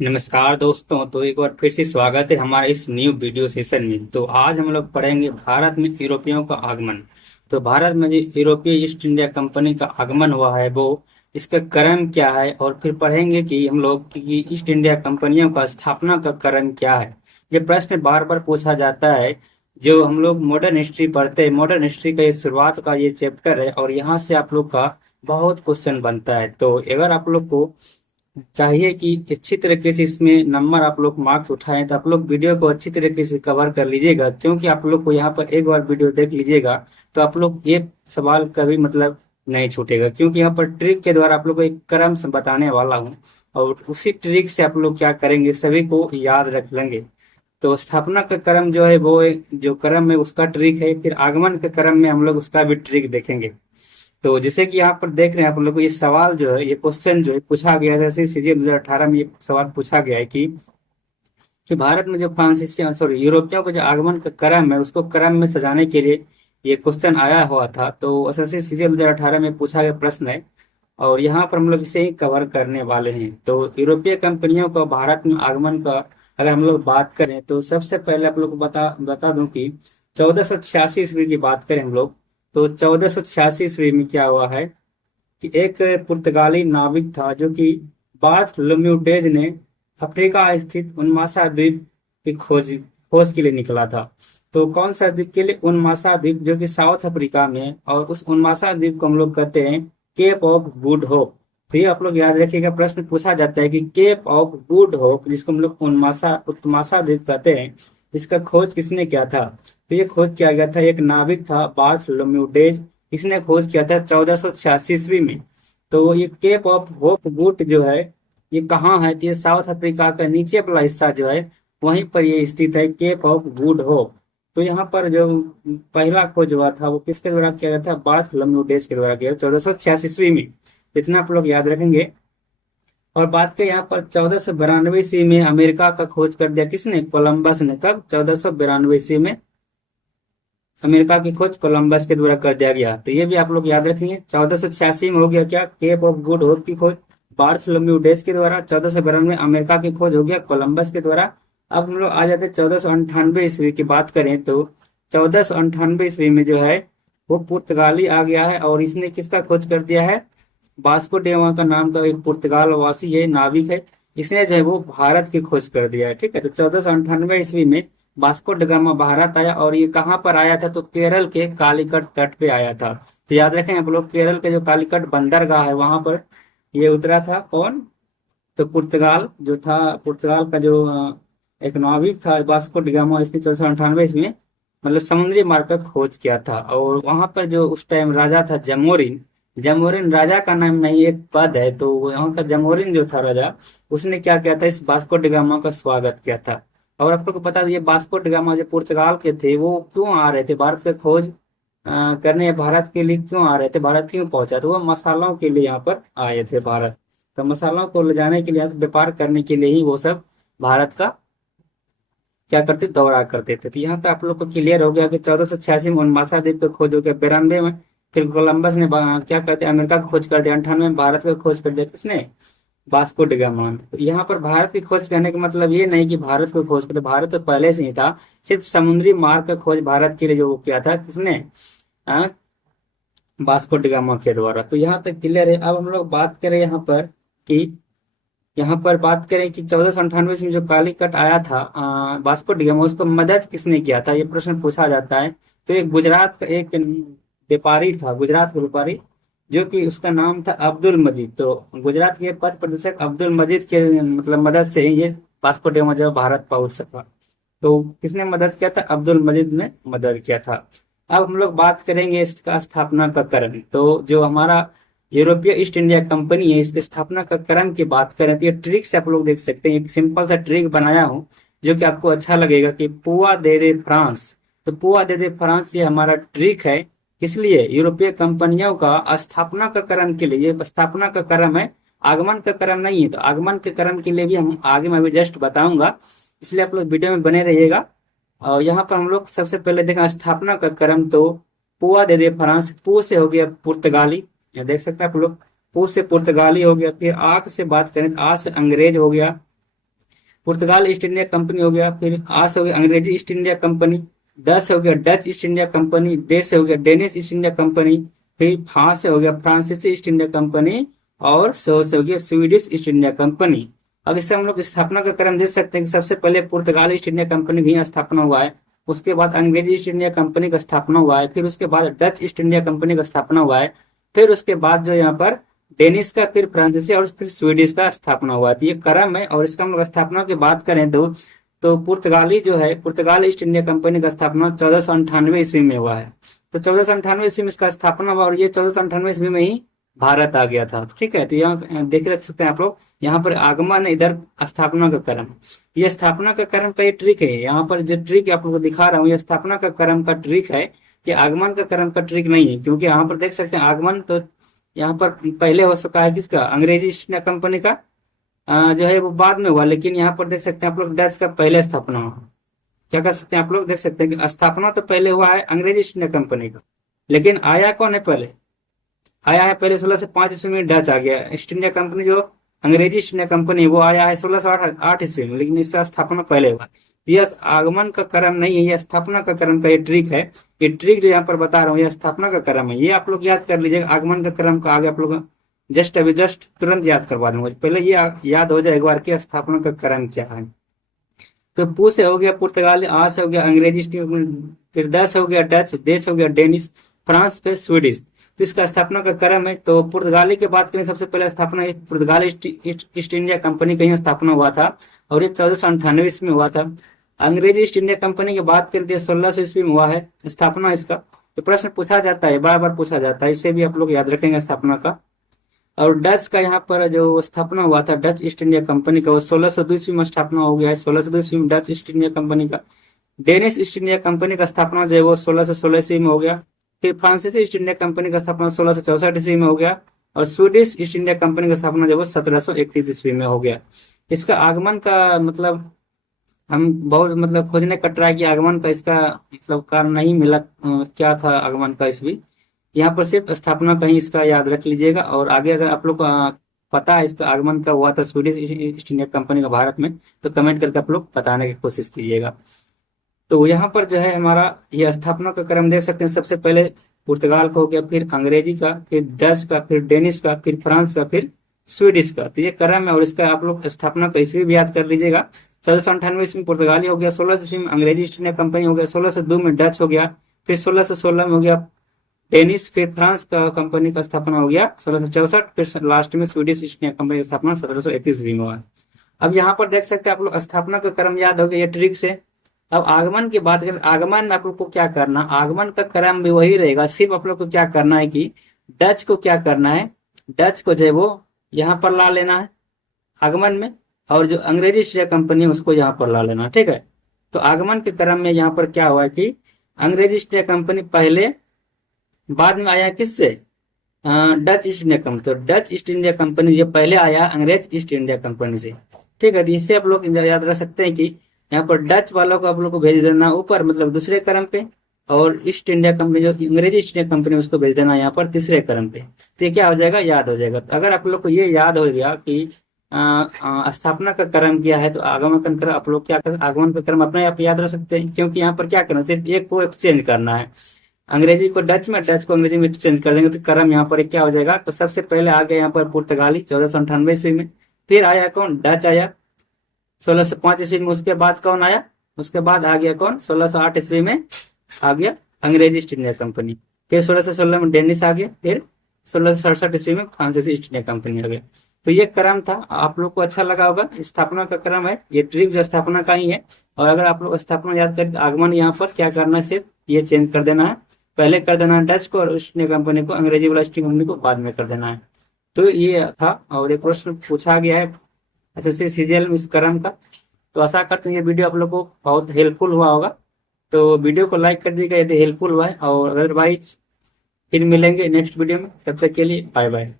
नमस्कार दोस्तों। तो एक बार फिर से स्वागत है हमारे इस न्यू वीडियो सेशन में। तो आज हम लोग पढ़ेंगे भारत में यूरोपियों का आगमन। तो भारत में जो यूरोपीय ईस्ट इंडिया कंपनी का आगमन हुआ है वो इसका क्रम क्या है, और फिर पढ़ेंगे कि हम लोग कि ईस्ट इंडिया कंपनियों का स्थापना का क्रम क्या है। ये प्रश्न बार बार पूछा जाता है। जो हम लोग मॉडर्न हिस्ट्री पढ़ते हैं, मॉडर्न हिस्ट्री का ये शुरुआत का ये चैप्टर है और यहाँ से आप लोग का बहुत क्वेश्चन बनता है। तो अगर आप लोग को चाहिए कि अच्छी तरीके से इसमें नंबर आप लोग मार्क्स उठाएं, तो आप लोग वीडियो को अच्छी तरीके से कवर कर लीजिएगा, क्योंकि आप लोग को यहाँ पर एक बार वीडियो देख लीजिएगा तो आप लोग ये सवाल कभी मतलब नहीं छूटेगा, क्योंकि यहाँ पर ट्रिक के द्वारा आप लोग को एक क्रम से बताने वाला हूँ और उसी ट्रिक से आप लोग क्या करेंगे सभी को याद रख लेंगे। तो स्थापना का क्रम जो है वो जो क्रम है उसका ट्रिक है, फिर आगमन के क्रम में हम लोग उसका भी ट्रिक देखेंगे। तो जैसे कि यहाँ पर देख रहे हैं आप लोग को ये सवाल जो है, ये क्वेश्चन जो है पूछा गया है, जैसे सीजी 2018 में ये सवाल पूछा गया है कि भारत में जो फ्रांसीसी सॉरी यूरोपियों का जो आगमन का क्रम है उसको क्रम में सजाने के लिए ये क्वेश्चन आया हुआ था। तो एसएससी सीजी 2018 में पूछा गया प्रश्न है और यहाँ पर हम लोग इसे ही कवर करने वाले हैं। तो यूरोपीय कंपनियों का भारत में आगमन का अगर हम लोग बात करें तो सबसे पहले आप लोग को बता दूं कि 1486 ईस्वी की बात करें हम लोग, तो 1486 ईस्वी में क्या हुआ है कि एक पुर्तगाली नाविक था जो कि बार्थोलोम्यू ने अफ्रीका स्थित उनमासा द्वीप की खोज के लिए निकला था। तो कौन सा द्वीप के लिए? उनमासा द्वीप, जो कि साउथ अफ्रीका में है, और उस उनमासा द्वीप को हम लोग कहते हैं केप ऑफ गुड होप। तो ये आप लोग याद रखिएगा, प्रश्न पूछा जाता है कि केप ऑफ गुड होप, जिसको हम लोग उनमासा उत्मासा द्वीप कहते हैं, इसका खोज किसने किया था? तो ये खोज किया गया था, एक नाविक था बार्थोलोम्यू, इसने खोज किया था 1486 ईस्वी में। तो ये केप ऑफ होप गुड जो है ये कहाँ है? तो ये साउथ अफ्रीका का नीचे वाला हिस्सा जो है वहीं पर ये स्थित है, केप ऑफ गुड होप। तो यहाँ पर जो पहला खोज हुआ था वो किसके द्वारा किया गया था? बार्थोलोम्यू के द्वारा किया 1486 ईस्वी में। इतना आप लोग याद रखेंगे। और बात करें यहाँ पर 1492 ईस्वी में अमेरिका का खोज कर दिया किसने? कोलंबस ने। कब? 1492 ईस्वी में अमेरिका की खोज कोलंबस के द्वारा कर दिया गया। तो ये भी आप लोग याद रखेंगे। 1486 में हो गया क्या? केप ऑफ गुड होप की खोज बार्थोलोम्यू के द्वारा। 1492 में अमेरिका की खोज हो गया कोलंबस के द्वारा। अब हम लोग आ जाते हैं 1498 ईस्वी की बात करें तो 1498 ईस्वी में जो है वो पुर्तगाली आ गया है और इसने किसका खोज कर दिया है? वास्को डेमा का नाम का एक पुर्तगाल वासी है, नाविक है, इसने जो है वो भारत की खोज कर दिया है। ठीक है, तो 1498 ईस्वी में वास्को ड गामा भारत आया और ये कहाँ पर आया था? तो केरल के कालीकट तट पे आया था। तो याद रखें आप लोग, केरल के जो कालीकट बंदरगाह है वहां पर ये उतरा था। कौन? तो पुर्तगाल जो था, पुर्तगाल का जो एक नाविक था वास्को ड गामा, इसने 1498 ईस्वी में मतलब समुद्री मार्ग का खोज किया था। और वहां पर जो उस टाइम राजा था जमोरिन, जमोरिन राजा का नाम नहीं, एक पद है। तो यहाँ का जमोरिन जो था राजा, उसने क्या किया था? इस वास्को ड गामा का स्वागत किया था। और आप लोग को पता है ये वास्को ड गामा जो पुर्तगाल के थे वो क्यों आ रहे थे भारत का खोज करने? भारत के लिए क्यों आ रहे थे? भारत क्यों पहुंचा? तो वो मसालों के लिए यहाँ पर आए थे भारत। तो मसालों को ले जाने के लिए, व्यापार करने के लिए ही वो सब भारत का क्या करते? दौरा करते थे। तो यहाँ तक आप लोग को क्लियर हो गया कि 1486 में उनमासा द्वीप का खोज हो गया, 92 में फिर कोलंबस ने क्या करते? अमेरिका की खोज कर दिया, 98 में भारत का खोज कर दिया किसने? Vasco da Gama. तो यहाँ पर भारत की खोज करने का मतलब ये नहीं कि भारत को खोज करे, भारत तो पहले से ही था, सिर्फ समुद्री मार्ग का खोज भारत के लिए जो किया था किसने? आ, वास्को ड गामा के द्वारा। तो यहाँ तक क्लियर है। अब हम लोग बात करें यहाँ पर कि यहाँ पर बात करें कि 1498 में जो कालीकट आया था वास्को ड गामा, उसको मदद किसने किया था? ये प्रश्न पूछा जाता है। तो एक गुजरात का एक व्यापारी था, गुजरात का व्यापारी, जो कि उसका नाम था अब्दुल मजीद। तो गुजरात के पथ प्रदर्शक अब्दुल मजीद के मतलब मदद से ही ये वास्को ड गामा जो भारत पहुंच सका। तो किसने मदद किया था? अब्दुल मजीद ने मदद किया था। अब हम लोग बात करेंगे इसका स्थापना का क्रम। तो जो हमारा यूरोपीय ईस्ट इंडिया कंपनी है, इसकी स्थापना का क्रम की बात करें तो ये ट्रिक से आप लोग देख सकते हैं। एक सिंपल सा ट्रिक बनाया हूं जो कि आपको अच्छा लगेगा कि पुआ दे दे फ्रांस। तो पुआ दे दे फ्रांस ये हमारा ट्रिक है। इसलिए यूरोपीय कंपनियों का स्थापना का क्रम के लिए, ये स्थापना का क्रम है, आगमन का क्रम नहीं है। तो आगमन के क्रम के लिए भी हम आगे मैं भी जस्ट बताऊंगा, इसलिए आप लोग वीडियो में बने रहिएगा। और यहाँ पर हम लोग सबसे पहले देखें स्थापना का क्रम। तो पुआ दे दे फ्रांस, पू से हो गया पुर्तगाली, ये देख सकते हैं आप लोग, पू से पुर्तगाली हो गया। फिर आक से बात करें, आ से अंग्रेज हो गया। पुर्तगाल ईस्ट इंडिया कंपनी हो गया, फिर आ से हो गया अंग्रेजी ईस्ट इंडिया कंपनी, ड से हो गया Dutch east India company, day से हो गया डेनिश ईस्ट इंडिया कंपनी, फिर फा से हो गया फ्रांसीसी ईस्ट इंडिया कंपनी, और सो से हो गया स्वीडिश ईस्ट इंडिया कंपनी। अब इससे हम लोग स्थापना का क्रम देख सकते हैं कि सबसे पहले पुर्तगाल ईस्ट इंडिया कंपनी की स्थापना हुआ है, उसके बाद अंग्रेजी ईस्ट इंडिया कंपनी का स्थापना हुआ है, फिर उसके बाद डच ईस्ट इंडिया कंपनी का स्थापना हुआ है, फिर उसके बाद जो यहाँ पर डेनिश का, फिर फ्रांसीसी और फिर स्वीडिश का स्थापना हुआ है। तो ये क्रम है। और इसका हम लोग स्थापना की बात करें तो पुर्तगाली जो है पुर्तगाल ईस्ट इंडिया कंपनी का स्थापना 1498 ईस्वी में हुआ है। तो 1498 ईस्वी में इसका स्थापना हुआ, और ये 1498 ईस्वी में ही भारत आ गया था। ठीक है, तो यहाँ देख रख सकते हैं आप लोग, यहाँ पर आगमन, इधर स्थापना का क्रम। ये स्थापना का क्रम का ये ट्रिक है। यहाँ पर जो ट्रिक आप लोग को दिखा रहा हूँ, ये स्थापना का क्रम का ट्रिक है, कि आगमन का क्रम का ट्रिक नहीं है। क्योंकि यहाँ पर देख सकते हैं आगमन तो यहाँ पर पहले हो सका है किसका, अंग्रेजी ईस्ट इंडिया कंपनी का जो है वो बाद में हुआ, लेकिन यहाँ पर देख सकते हैं आप लोग डच का पहले स्थापना हुआ। क्या कर सकते हैं आप लोग, देख सकते हैं कि स्थापना तो पहले हुआ है अंग्रेजी ईस्ट इंडिया कंपनी का, लेकिन आया कौन है पहले, आया है पहले 1605 ईस्वी में डच आ गया। ईस्ट इंडिया कंपनी जो अंग्रेजी ईस्ट इंडिया कंपनी वो आया है 1608 ईस्वी में, लेकिन इसका स्थापना पहले हुआ। यह आगमन का क्रम नहीं है, यह स्थापना का क्रम का ये ट्रिक है। ये ट्रिक जो यहाँ पर बता रहा हूँ, यह स्थापना का क्रम है। ये आप लोग याद कर लीजिएगा। आगमन का क्रम का आगे आप लोग जस्ट तुरंत याद करवा दूंगा। पहले ये याद हो जाए एक बार की स्थापना का क्रम क्या है। तो पू से हो गया पुर्तगाली, आ से हो गया अंग्रेजी, फिर द से हो गया डच, दे से हो गया डेनिश, फ्रांस, फिर स्वीडिश। तो इसका स्थापना का क्रम है। तो पुर्तगाली की बात करें, सबसे पहले स्थापना पुर्तगाल ईस्ट इंडिया कंपनी का स्थापना हुआ था, और ये 1498 ईस्वी में हुआ था। अंग्रेजी ईस्ट इंडिया कंपनी की बात करें तो 1600 ईस्वी में हुआ है स्थापना इसका। तो प्रश्न पूछा जाता है, बार बार पूछा जाता है, इससे भी आप लोग याद रखेंगे स्थापना का। और डच का यहाँ पर जो स्थापना हुआ था डच ईस्ट इंडिया कंपनी का, वो 1602 ईस्वी में स्थापना हो गया है। 1602 ईस्वी में डच ईस्ट इंडिया कंपनी का। डेनिश ईस्ट इंडिया कंपनी का स्थापना जो है वो 1616 ईस्वी में हो गया। फिर फ्रांसीसी ईस्ट इंडिया कंपनी का स्थापना 1664 ईस्वी में हो गया, और स्वीडिश ईस्ट इंडिया कंपनी का स्थापना जो है 1731 ईस्वी में हो गया। इसका आगमन का मतलब हम बहुत मतलब खोजने का ट्राई किया, आगमन का इसका मतलब कारण नहीं मिला। क्या था आगमन का ईस्वी, यहाँ पर सिर्फ स्थापना कहीं इसका याद रख लीजिएगा। और आगे अगर आप लोग पता है इसका आगमन का हुआ था स्वीडिश ईस्ट इंडिया कंपनी का भारत में, तो कमेंट करके आप लोग बताने की कोशिश कीजिएगा। तो यहाँ पर जो है हमारा ये स्थापना का क्रम देख सकते हैं। सबसे पहले पुर्तगाल का हो गया, फिर अंग्रेजी का, फिर डच का, फिर डेनिश का, फिर फ्रांस का, फिर स्वीडिश का। तो ये क्रम है, और इसका आप लोग स्थापना का ईस्वी भी याद कर लीजिएगा। 1498 ईस्वी में पुर्तगाली हो गया, 1600 ईस्वी में अंग्रेजी ईस्ट इंडिया कंपनी हो गया, 1602 में डच हो गया, फिर 1616 में हो गया डेनिश, फिर फ्रांस का कंपनी का स्थापना हो गया 1664, फिर लास्ट में स्वीडिश ईस्ट इंडिया कंपनी की स्थापना 1731 में हुआ। अब यहाँ पर देख सकते हैं आप लोग स्थापना का क्रम याद हो गया ये ट्रिक से। अब आगमन की बात करें, आगमन में आप लोग को क्या करना, आगमन का क्रम भी वही रहेगा, सिर्फ आप लोग को क्या करना है कि डच को क्या करना है, डच को जो है वो यहाँ पर ला लेना है आगमन में, और जो अंग्रेजी ईस्ट इंडिया कंपनी है उसको यहाँ पर ला लेना। ठीक है, तो आगमन के क्रम में यहाँ पर क्या हुआ कि अंग्रेजी ईस्ट इंडिया कंपनी पहले, बाद में आया किससे, डच ईस्ट इंडिया कंपनी। तो डच ईस्ट इंडिया कंपनी ये पहले आया अंग्रेज ईस्ट इंडिया कंपनी से। ठीक है, तो इससे आप लोग याद रख सकते हैं कि यहाँ पर डच वालों को आप लोग को भेज देना ऊपर मतलब दूसरे क्रम पे, और ईस्ट इंडिया कंपनी जो अंग्रेजी ईस्ट इंडिया कंपनी उसको भेज देना यहाँ पर तीसरे क्रम पे। तो ये क्या हो जाएगा, याद हो जाएगा। तो अगर आप लोग को ये याद हो गया कि स्थापना का क्रम क्या है, तो आगमन का क्रम आप लोग क्या कर, आगमन का क्रम अपने आप याद रख सकते हैं। क्योंकि यहाँ पर क्या करना, सिर्फ एक को एक्सचेंज करना है, अंग्रेजी को डच में, डच को अंग्रेजी में चेंज कर देंगे, तो क्रम यहाँ पर क्या हो जाएगा। तो सबसे पहले आ गया यहाँ पर पुर्तगाली 1498 ईस्वी में, फिर आया कौन, डच आया 1605 ईस्वी में, उसके बाद कौन आया, उसके बाद आ गया कौन 1608 ईस्वी में आ गया अंग्रेजी ईस्ट इंडिया कंपनी, फिर 1616 में डेनिश आ गया, फिर 1667 ईस्वी में फ्रांसीसी ईस्ट इंडिया कंपनी आ गया। तो ये क्रम था, आप लोग को अच्छा लगा होगा। स्थापना का क्रम है ये, ट्रिक जो स्थापना का ही है। और अगर आप लोग स्थापना याद करें, आगमन यहाँ पर क्या करना है, सिर्फ ये चेंज कर देना है, पहले कर देना है डच को और ईस्ट इंडिया कंपनी को, अंग्रेजी वाला ईस्ट इंडिया कंपनी को बाद में कर देना है। तो ये था, और एक प्रश्न पूछा गया है एसएससी सीजीएल में इस क्रम का। तो आशा करते हैं ये वीडियो आप लोग को बहुत हेल्पफुल हुआ होगा। तो वीडियो को लाइक कर दीजिएगा यदि हेल्पफुल हुआ है, और अदरवाइज फिर मिलेंगे नेक्स्ट वीडियो में। तब तक के लिए बाय बाय।